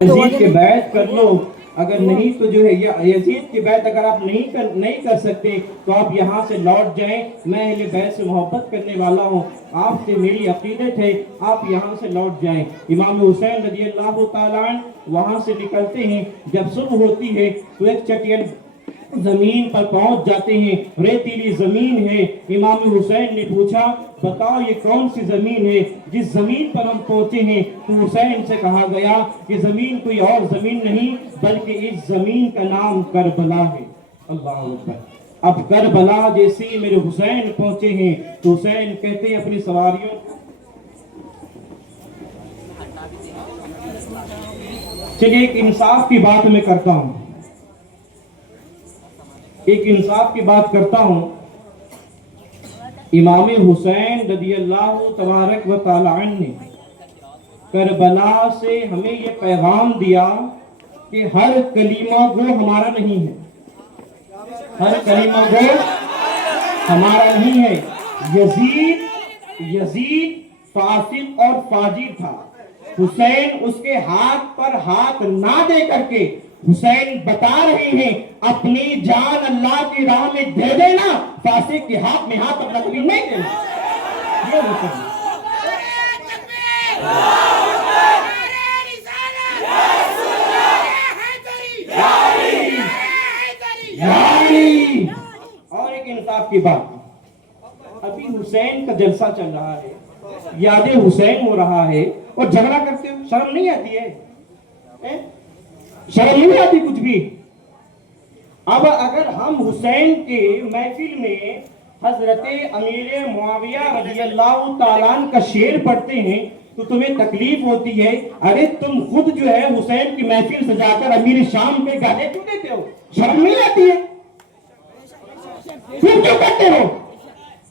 یزید کے بیعت کر لو، اگر نہیں تو جو ہے یزید کی بیعت اگر آپ نہیں کر سکتے تو آپ یہاں سے لوٹ جائیں. میں اہل بیت سے محبت کرنے والا ہوں، آپ سے میری عقیدت ہے، آپ یہاں سے لوٹ جائیں. امام حسین رضی اللہ تعالیٰ عنہ وہاں سے نکلتے ہیں. جب صبح ہوتی ہے تو ایک چٹیل زمین پر پہنچ جاتے ہیں، ریتیلی زمین ہے. امام حسین نے پوچھا بتاؤ یہ کون سی زمین ہے جس زمین پر ہم پہنچے ہیں؟ تو حسین سے کہا گیا کہ زمین کوئی اور زمین نہیں بلکہ اس زمین کا نام کربلا ہے. اللہ اکبر. اب کربلا جیسی میرے حسین پہنچے ہیں تو حسین کہتے ہیں اپنی سواریوں چلیے ایک انصاف کی بات میں کرتا ہوں، ایک انصاف کی بات کرتا ہوں. امام حسین رضی اللہ تبارک و تعالی عنہ نے کربلا سے ہمیں یہ پیغام دیا کہ ہر کلمہ گو ہمارا نہیں ہے، ہر کلمہ گو ہمارا نہیں ہے. یزید فاسق اور فاجر تھا. حسین اس کے ہاتھ پر ہاتھ نہ دے کر کے حسین بتا رہے ہیں اپنی جان اللہ کی راہ میں دے دینا، فاسق کے ہاتھ میں ہاتھ اپنا کبھی نہیں دینا. یہ حسین اور ایک انصاف کی بات، ابھی حسین کا جلسہ چل رہا ہے، یاد حسین ہو رہا ہے اور جھگڑا کرتے ہو، شرم نہیں آتی ہے؟ شرم نہیں آتی کچھ بھی؟ اب اگر ہم حسین کے محفل میں حضرت امیر معاویہ رضی اللہ تعالیٰ عنہ کا شعر پڑھتے ہیں تو تمہیں تکلیف ہوتی ہے. ارے تم خود جو ہے حسین کی محفل سجا کر امیر شام پہ گانے کیوں دیتے ہو؟ شرم نہیں آتی ہے؟ کیوں کرتے ہو؟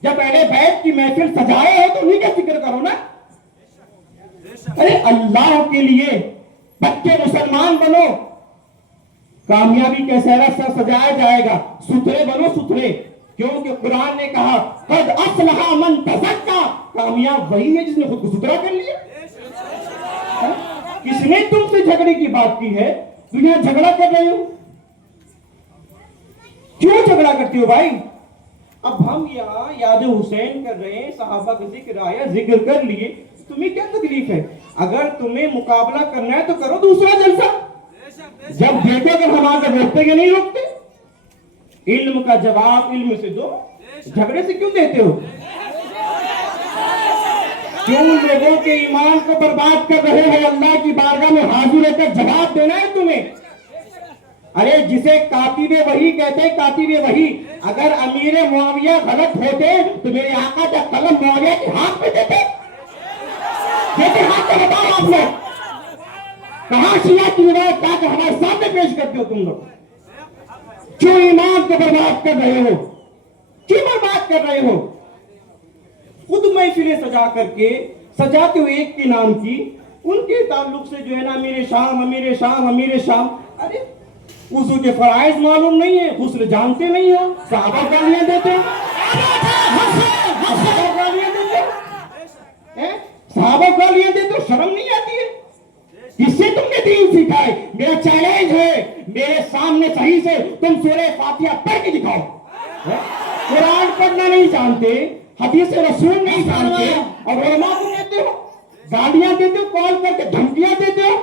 جب اہل بیت کی محفل سجائے ہو تو انہیں کا فکر کرو نا. ارے اللہ کے لیے پکے مسلمان بنو، کامیابی کا سہرا سر سجایا جائے گا. ستھرے بنو، ستھرے، کیونکہ قرآن نے کہا قد اصلح من تزکا، کامیاب وہی ہے جس نے خود کو ستھرا کر لیا. کس نے تم سے جھگڑے کی بات کی ہے؟ تم یہاں جھگڑا کر رہے ہو، کیوں جھگڑا کرتے ہو بھائی؟ اب ہم یہاں یاد حسین کر رہے ہیں، صحابہ کا ذکر آیا، ذکر کر لیے، تمہیں کیا تکلیف ہے؟ اگر تمہیں مقابلہ کرنا ہے تو کرو دوسرا جلسہ. جب دیکھو کہ ہم آگے روکتے کہ نہیں روکتے، علم کا جواب علم سے دو، جھگڑے سے کیوں دیتے ہو؟ کیوں لوگوں کے ایمان کو برباد کر رہے ہو؟ اللہ کی بارگاہ میں حاضر ہو کر جواب دینا ہے تمہیں. ارے جسے کاتب وحی کہتے ہیں، کاتب وحی، اگر امیر معاویہ غلط ہوتے تو میرے آقا کا قلم معاویہ کے ہاتھ میں دیتے ہاتھ میں. بتاؤ آپ لوگ کہاں شیعہ کی روایت کا کہ ہمارے سامنے پیش کرتے ہو تم لوگ؟ کیوں ایمان کو برباد کر رہے ہو؟ کیوں برباد کر رہے ہو؟ خود محفلیں سجا کر کے سجاتے ہوئے ایک کے نام کی، ان کے تعلق سے جو ہے نا امیر شام، امیر شام، امیر شام. ارے وضو کے فرائض معلوم نہیں ہے، غسل جانتے نہیں ہو، صحابہ گالیاں دیتے ہیں، صحابہ گالیاں دیتے ہو، شرم نہیں آتی ہے؟ کس سے تم نے دین سکھائے؟ میرا چیلنج ہے میرے سامنے صحیح سے تم سورہ فاتحہ پڑھ کے دکھاؤ. قرآن پڑھنا نہیں جانتے، حدیث رسول نہیں جانتے، اور علماء کو کہتے ہو، گالیاں دیتے ہو، کال کر کے دھمکیاں دیتے ہو.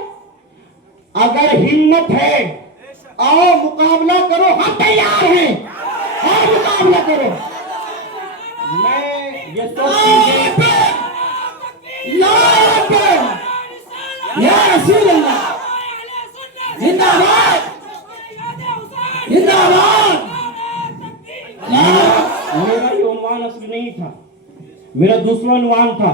اگر ہمت ہے آؤ مقابلہ کرو، ہم تیار ہیں، آؤ مقابلہ کرو. میں یہ سب چیزیں یا رسول اللہ زندہ باد زندہ باد. میرا یہ عنوان اصل نہیں تھا، میرا دوسرا عنوان تھا.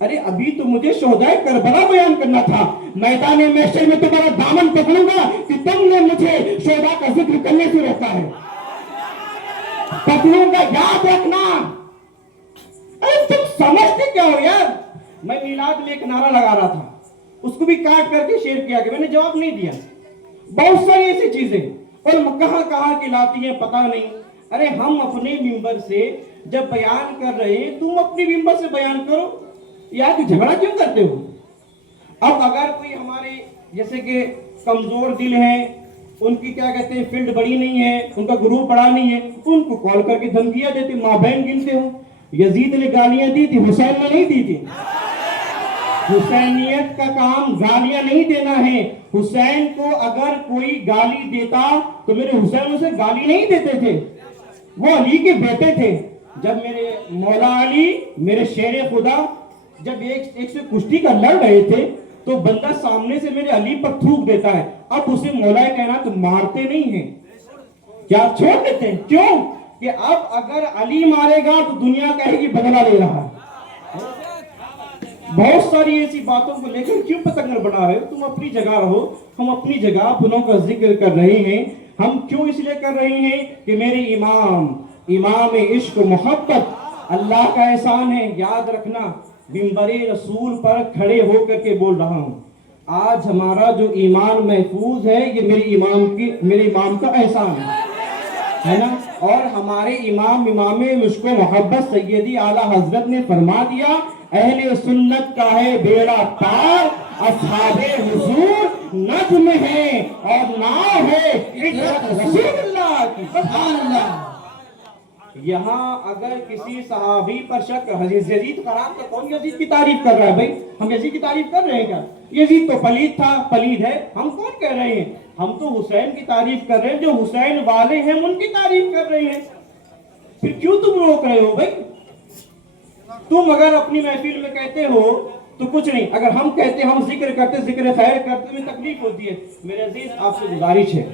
ارے ابھی تو مجھے شہدائے کربلا بیان کرنا تھا. میدان محشر میں تمہارا دامن پکڑوں گا کہ تم نے مجھے شہداء کا ذکر کرنے سے روکا ہے. پکڑوں گا، یاد رکھنا. ارے تم سمجھتے کیا ہو یار؟ میں میلاد میں ایک نعرہ لگا رہا تھا، اس کو بھی کاٹ کر کے شیئر کیا کہ میں نے جواب نہیں دیا. بہت ساری ایسی چیزیں اور کہاں کہاں کی لاتی ہیں پتہ نہیں. ارے ہم اپنے ممبر سے جب بیان کر رہے ہیں، تم اپنی ممبر سے بیان کرو. یار جھگڑا کیوں کرتے ہو؟ اب اگر کوئی ہمارے جیسے کہ کمزور دل ہیں، ان کی کیا کہتے ہیں فیلڈ بڑی نہیں ہے، ان کا گروپ بڑا نہیں ہے، ان کو کال کر کے دھمکیاں دیتے، ماں بہن گنتے ہو. یزید نے گالیاں دی تھی، حسین نے نہیں دی تھی. حسینیت کا کام گالیاں نہیں دینا ہے. حسین کو اگر کوئی گالی دیتا تو میرے حسین اسے گالی نہیں دیتے تھے، وہ علی کے بیٹے تھے. جب میرے مولا علی، میرے شیر خدا، جب ایک سے کشتی کا لڑ رہے تھے تو بندہ سامنے سے میرے علی پر تھوک دیتا ہے، اب اسے مولا کہنا تو مارتے نہیں ہیں، کیا چھوڑ دیتے ہیں؟ کیوں کہ اب اگر علی مارے گا تو دنیا کہے گی بدلہ لے رہا ہے. بہت ساری ایسی باتوں کو لے کر کیوں پتنگڑ بنا رہے ہو؟ تم اپنی جگہ رہو، ہم اپنی جگہ اپنوں کا ذکر کر رہے ہیں. ہم کیوں اس لیے کر رہے ہیں کہ میرے امام عشق و محبت اللہ کا احسان ہے. یاد رکھنا، منبر رسول پر کھڑے ہو کر کے بول رہا ہوں، آج ہمارا جو ایمان محفوظ ہے یہ میرے امام کا احسان ہے نا. اور ہمارے امام عشق و محبت سیدی اعلیٰ حضرت نے فرما دیا، اہل سنت کا ہے بیڑا پار، اصحاب حضور نظم ہے اور نام ہے عزت رسول اللہ کی. سبحان اللہ. یہاں اگر کسی صحابی پر شک، یزید خراب کا کون یزید کی تعریف کر رہا ہے بھائی؟ ہم یزید کی تعریف کر رہے ہیں کیا؟ یزید تو پلید تھا، پلید ہے، ہم کون کہہ رہے ہیں؟ ہم تو حسین کی تعریف کر رہے ہیں، جو حسین والے ہیں ان کی تعریف کر رہے ہیں. پھر کیوں تم روک رہے ہو بھائی؟ تم اگر اپنی محفل میں کہتے ہو تو کچھ نہیں، اگر ہم کہتے، ہم ذکر کرتے، ذکر خیر کرتے میں تکلیف ہوتی ہے. میرے عزیز آپ سے گزارش ہے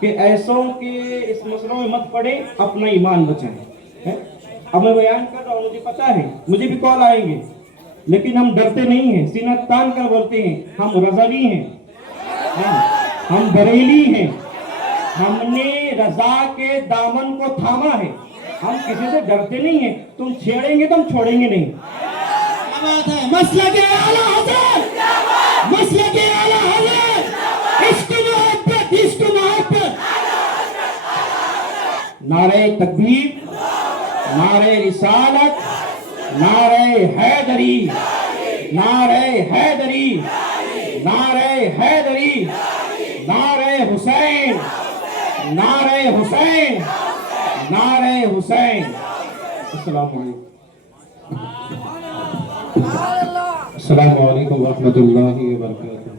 کہ ایسوں کے اس مسئلوں میں مت پڑے، اپنا ایمان بچائیں. اب میں بیان کر رہا ہوں، مجھے پتا ہے مجھے بھی کال آئیں گے، لیکن ہم ڈرتے نہیں ہیں، سینہ تان کر بولتے ہیں. ہم رضوی ہیں، ہم بریلی ہیں، ہم نے رضا کے دامن کو تھاما ہے، ہم کسی سے ڈرتے نہیں ہیں. تم چھیڑیں گے تو ہم چھوڑیں گے نہیں. مسلک اعلیٰ حضرت، مسلک اعلیٰ حضرت، عشق محبت، عشق محبت. نعرہ تکبیر، نعرہ رسالت، نعرہ حیدری، نعرہ حیدری، نعرہ حیدری، نعرہ حسین، نعرہ حسین، نعرہ حسین. السلام علیکم. السلام علیکم ورحمۃ اللہ وبرکاتہ.